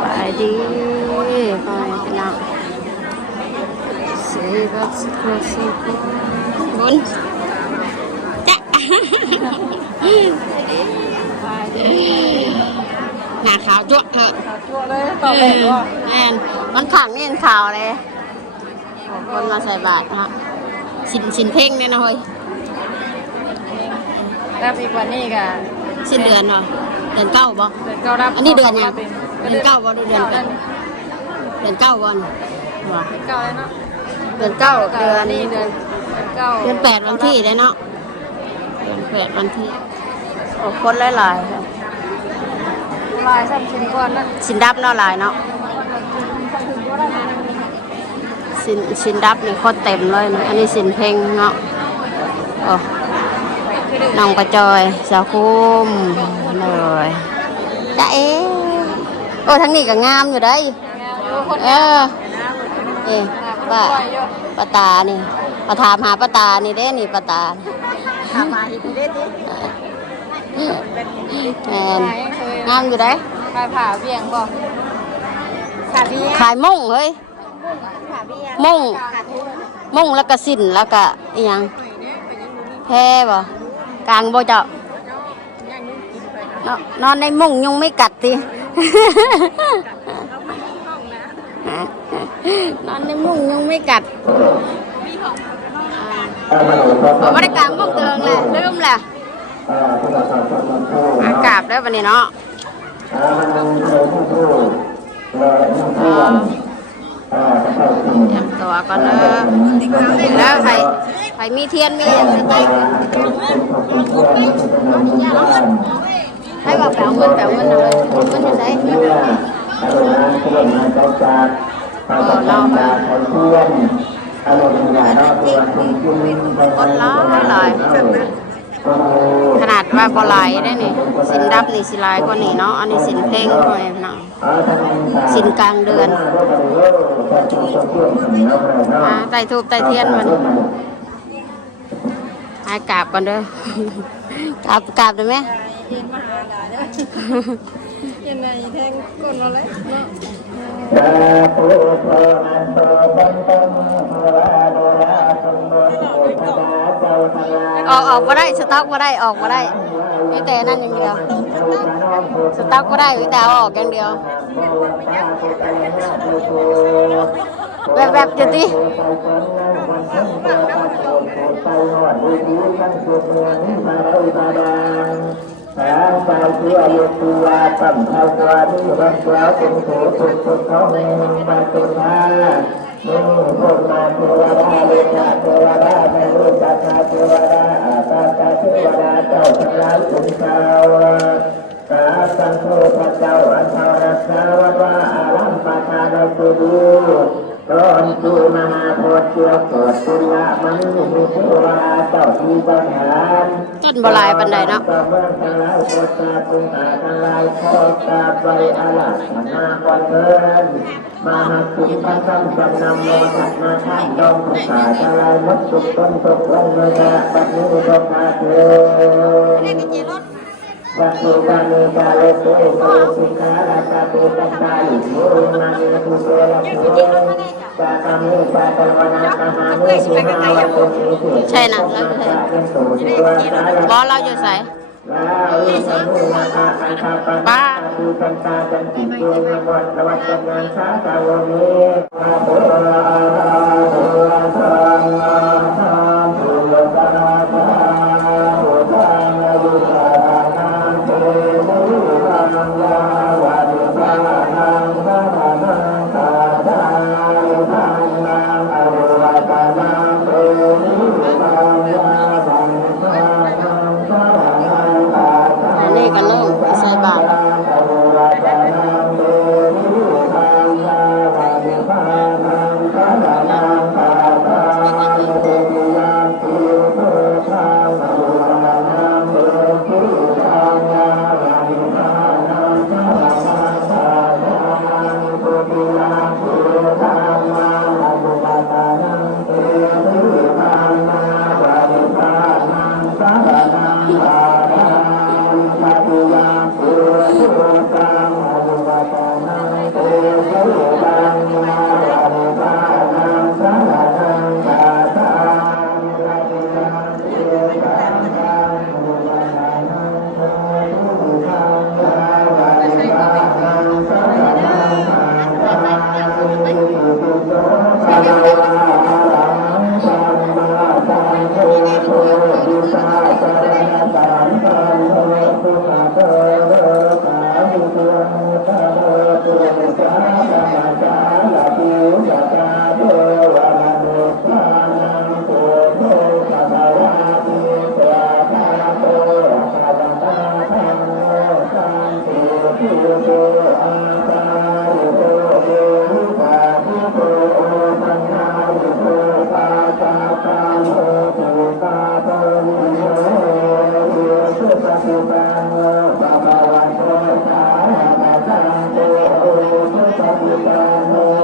ไปดีไปพี่น้องสีบัสกระสีบุญจ้ะหน้าขาวจ้วะเถอะตัวเลยต่อไปว่าแม่นมันขังนี่เห็นข่าวเลยคนมาใส่บาตรฮะสินสินเพ่งเนี่ยนะเฮ้ยรับอีกวันนี้ก็สิ้นเดือนเนาะเดือนเก้าบ่เดือนเก้ารับอันนี้เดือนยังเดือนเก้าบ่เดือนเก้าเดือนเก้าบ่นว่ะเดือนเก้าเลยเนาะเดือนเก้าเดือนนี้เดือนเดือนเก้าเดือนแปดวันที่ได้เนาะเดือนแปดวันที่โอ้คนหลายๆครับลายซ้ำชิ้นก่อนนะสินดับเนาะหลายเนาะสินสินดับนี่โคตรเต็มเลยนะอันนี้สินเพ่งเนาะโอ้คือเดือนน้องประจอยสาวคุ้มเลยจ้าเอ๋ โอ้ทั้งนี้ก็งามอยู่ได้ยคนเออเอ๊ะป้าป้าตานี่ป้าถามหาป้าตานี่เด้นี่ป้าตาถามมาอีกเด็ดดิแมนงามอยู่ได้ยขายผ่าเบี่ยงบ่ขาเบี่ยงขายมุ่งเฮ้ยขาเบี่ยงมุ่งขาทุนมุ่งแล้วก็สิ้นแล้วก็อีหยังแพ้บ่กลางบ่เจ้ายังยุ่งกินไปนอนนอนในมุ้งยุงไม่กัดที นอนในมุ้งยุงไม่กัดผมไม่ได้กลางมุ้งเตืองเลยลืมแหละอากาศได้วันนี้เนาะเตรียมตัวก่อนเนอะแล้วใครใครมีเทียนมีอย่างไรให้บอกแปลเงินแปลเงินเลยเงินจะใช้เงิน เราคนละหลายขนาดว่าบอลายได้นี่สินดับนี่สิลายกว่านี่เนาะอันนี้สินเพ่งหน่อยเนาะสินกลางเดือนไต่ทูบไต่เทียนมันให้กราบก่อนเด้อกราบกราบได้ไหมเย็นมหาลานเด้อ ย็นในแทงก้นเราเลยเนาะออกออกมาได้สต็อกมาได้ออกมาได้มีแต่นั่นอย่างเดียวสต็อกก็ได้มีแต่ออกอย่างเดียวแบบแบบๆจะตี สาสายเชื่อโยตุวาตั้มเท้าวานิรักวาเป็นโถสุขสุขเขาเมมาตุธานิพวกมาเทวดาเลกาเทวดาในรูปตาเทวดาอาตาตาเทวดาเจ้าทั้งหลายสุนทาสาสังโฆพระเจ้าอันเทวรักษาวัดว่าอารัมปาทานสุดู ร้อนจูมหาโพธิ์เจียวเกิดสุรมันมีเทวดาเจ้าที่บังหารต้นบหลายปันใดเนาะเมื่อทั้งหลายโปรดทราบพึงอาทั้งหลายขอกราบไว้อาลัยนาก่อนเถินมาหักคุณพระคำสำนำโมทักมาท่านดองผู้ขาทั้งหลายมดสุขต้นตกลงเมื่อปัจจุบันมาเถิด วัตถุกามีกาเลเตโตสิกาลาตาตุตัสสาลิโมนามิตุเตละโมปะกามิปะตะวนาคามานิสุนาวัตถุนิเตใช่นะเราอยู่ใส่บอเราอยู่ใส่บ้าอัน Father. ยั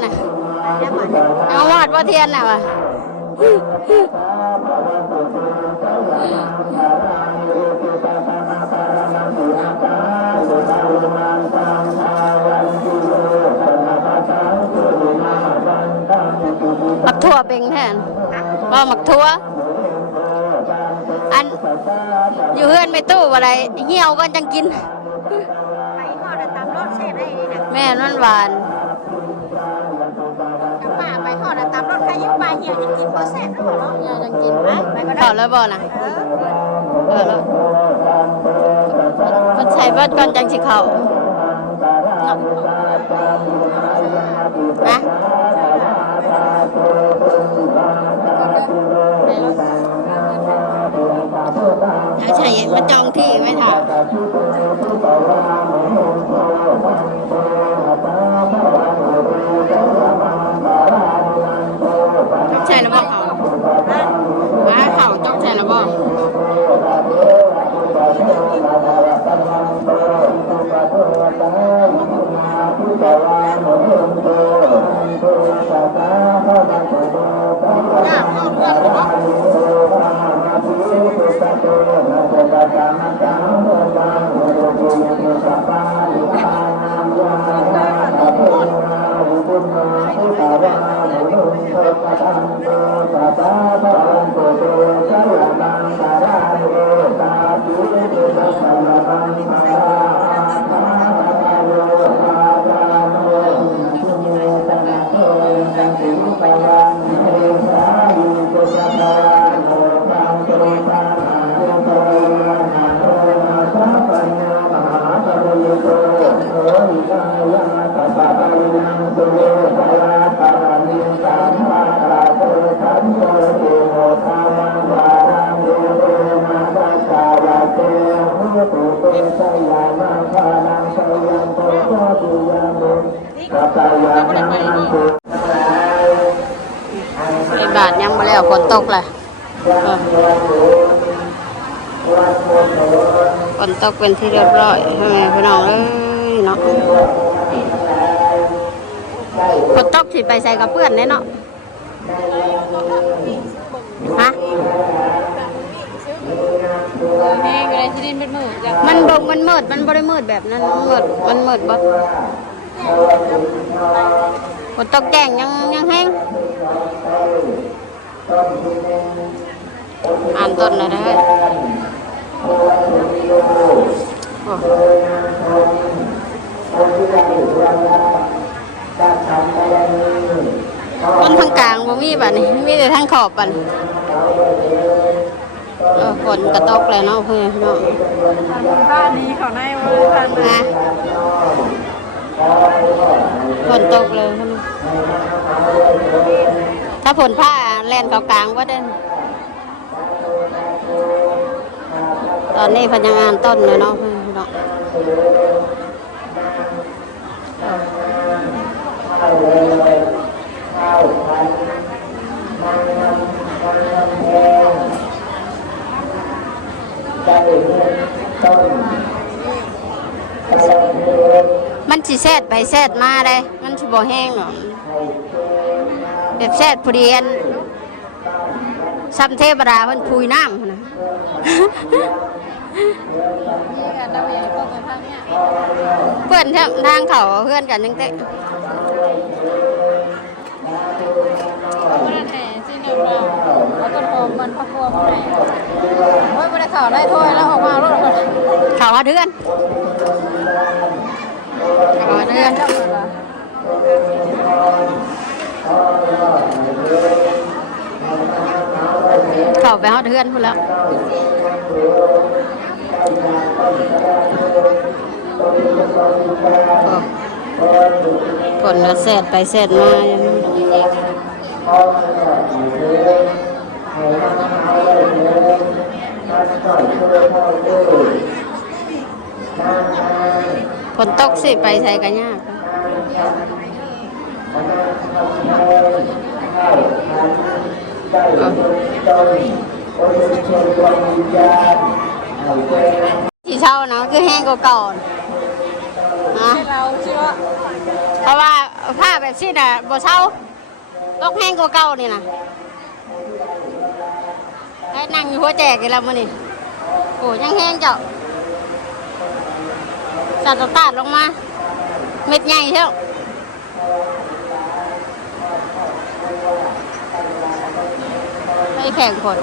นน่ะยังมามอดว่าเทียนน่ะวะมักทั่วเป็นแทนว่ามักทั่วอันอยู่เฮือนไม่ตู้อะไรเหี่ยวก็จังกินไปทอดตามรถเช่ได้นี่นะแม่นั่นหวาน ครยังไปเหี่ยวจะกินบ่แซ่บนะบ่เนาะเหี่ยวจังกินไหมขอแล้วบ่นะเออเออแล้วมันใช้เบิดก่อนจังสิเข้าเนาะนะถ้าใช่มาจองที่ไว้ถ่าย ไอ้บาทยังมาแล้วฝนตกเลยเออฝนตกเป็นที่เรียบร้อยทำไมพี่น้องเอ้ยเนาะฝนตกสิไปใส่กับเพื่อนแน่เนาะฮะ แม่ก็ได้ที่ดินเป็นมือจ้ะมันบงมันมืดมันบริมืดแบบนั้นมันมืดมันมืดบ่ฝนตกแจ้งยังยังแห้งอ่านต้นนะเฮ้อต้นทางกลางบ่มีบัดนี้มีแต่ทางขอบบัดนี้ เออฝนกระตกเลยเนาะเพื่อนเนาะบ้านนี้เขาในว่าทานนะฝนตกเลยถ้าฝนผ้าแล่นเขากลางก็ได้ตอนนี้พนยังงานต้นเลยเนาะพี่องเข้าเลยเข้าพันมันมันมันมันแพงได้เงินต้นกำลังเดิน มันสิแซดไปแซดมาเลย มันสิบ่แห้งหรอกแบบแซดผู้เรียนซ้ำเทพดาเพิ่นพุยน้ำพุ่นนะเราอยากก็ไปพักเนี่ยเพื่อนทางทางเขาเพื่อนกันยังเตะไม่ได้แห่ที่หนึ่งเราต้นหอมมันผักรวมใส่ไม่ได้ข่าวได้ถ้วยแล้วออกมารถเลยเขาว่าเดือน เขาว่าเดือนเจ้าเลยเหรอเขาไปเขาเดือนพุ่นแล้วโอ้ฝนก็แซดไปแซดมาอย่าง นี้ฝนตกสิไปใส่กันยากที่เช่านะคือแห้งกว่าก่อนนะให้เราเชื่อเพราะว่าผ้าแบบนี้น่ะบ่เช่าตกแห้งกว่าเก่านี่นะให้นั่งอยู่หัวแจกกันแล้วมื้อนี้โอ้ยังแห้งเจ้า จัดตาดลงมา เม็ดใหญ่เท่าไม่แข่งผล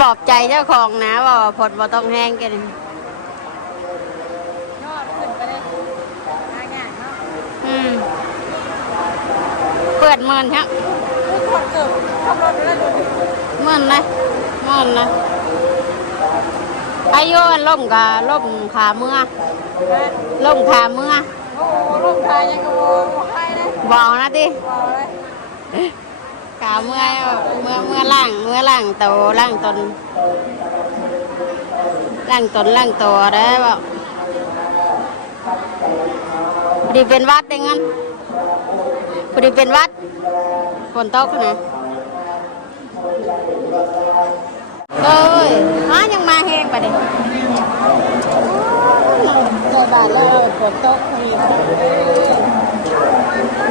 ปลอบใจเจ้าของนะว่าผลบ่ต้องแห้งกันยอดขึ้นไปเลยงานงานเนาะอืมเปิดเมินครับคือคนเกิดขับรถได้ดูดิเมินเลย เมินเลยอายุล่มกับล่มขาเมื่อล่มขาเมื่อโอ้โหลงทายยังกระโวงใครนะบอกนะติบอกเลยขาเมื่อเมื่อเมื่อล่างเมื่อล่างโตล่างตนล่างตนล่างตัวได้บอกพอดีเป็นวัดได้งั้นพอดีเป็นวัดฝนตกนะ เอ้ยมายังมาแห้งไปดิเกิดบาดแล้วฝนตกพอดี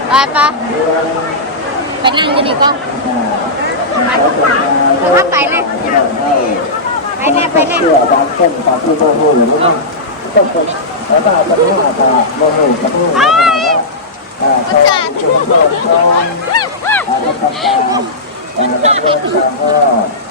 ไปปะไปนั่งกันดีกว่าไปไปพักไปเลยไปเนี่ยไปเนี่ยอบางเส้นตามที่โมโหหรือไม่ต้องเป็นแล้วก็จะไม่อาจจะโมโหกระทู้อะไรแล้วอ่ามันจัดชุมชนชนอ่าจะทำการอ่ารับเรื่ององพ่ออ่ารับเรื่องของพ่อแต่มาแล้วคนพัดตกวันนี้เนาะอ่าบางครั้งแต่พวกเราเอาลงหัวข้าวอ่าพวกกระดาษพวกเราข้าวบางตัวให้เราเข้าอีกคนนึงเอออันนี้เราต้องแต่มาแล้วเราหดฝนตกเลยเออเอารถพี่เฮ้ยอ่าไว้นะรถคันนั้นเองแม่ไล่เลยอ่าพระพุทธรูปพระพุทธรูปก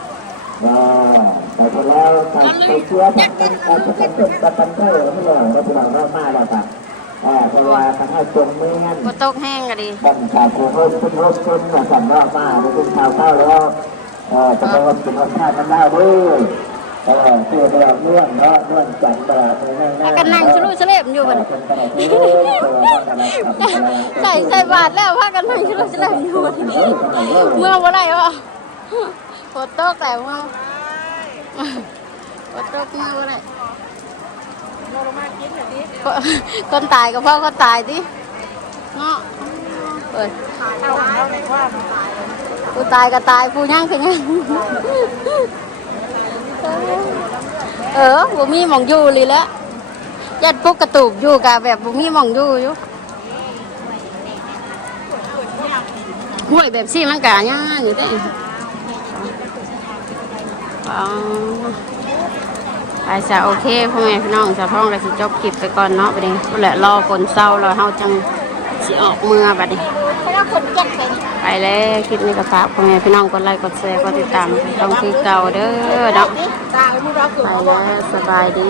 รไปเชื่อทักกันการจะเป็นจุดตัดตันเตอร์ไม่เลยเราจะบอกว่ามาแล้วค่ะอ่าเพราะว่าทางให้จงเมืองฝนตกแห้งก็ดีตั้งแต่ผู้เพิ่มขึ้นรถขึ้นมาสั่งว่ามาในคุณข่าวเข้าแล้วเออจะเป็นวันสุนทรภาพกันได้ด้วยเออเพื่อเราเรื่องเนาะเรื่องจัดตลาดในนั่งแล้วก็นั่งชะลุชะเล่มอยู่บัดนี้เป็นตลาดที่ใส่ใส่บาทแล้วพากันนั่งชะลุชะเล่มอยู่บัดนี้เมื่อวันไรวะ ฝนตกแต่เมื่อฝนตกเมื่อวันไรลงมากินแบบนี้คนตายก็เพราะคนตายดิเนาะเอ้ยเอาเอาไหนว่าผู้ตายก็ตายผู้ยังก็ยังเออบ่มีหมองอยู่เลยแหละยัดปุ๊กกระตูบอยู่กับแบบบ่มีหมองอยู่อยู่ห้วยแบบซี่มันกะย่างอยู่ได้อ๋อ ไปอาจะโอเคพ่อแม่พี่น้องจะพ้องก็สิจบคลิปไปก่อนเนาะไปดิก็แหละรอคนเศร้าเราเฮาจังสิออกเมื่อบัดนี้ไปแล้วคลิปนี้ก็ฝากพ่อแม่พี่น้องกดไลค์กดแชร์กดติดตามต้องคือเก่าเด้อเนาะตาลูกไปแล้วสบายดี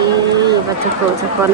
บัจจุกุทุกคน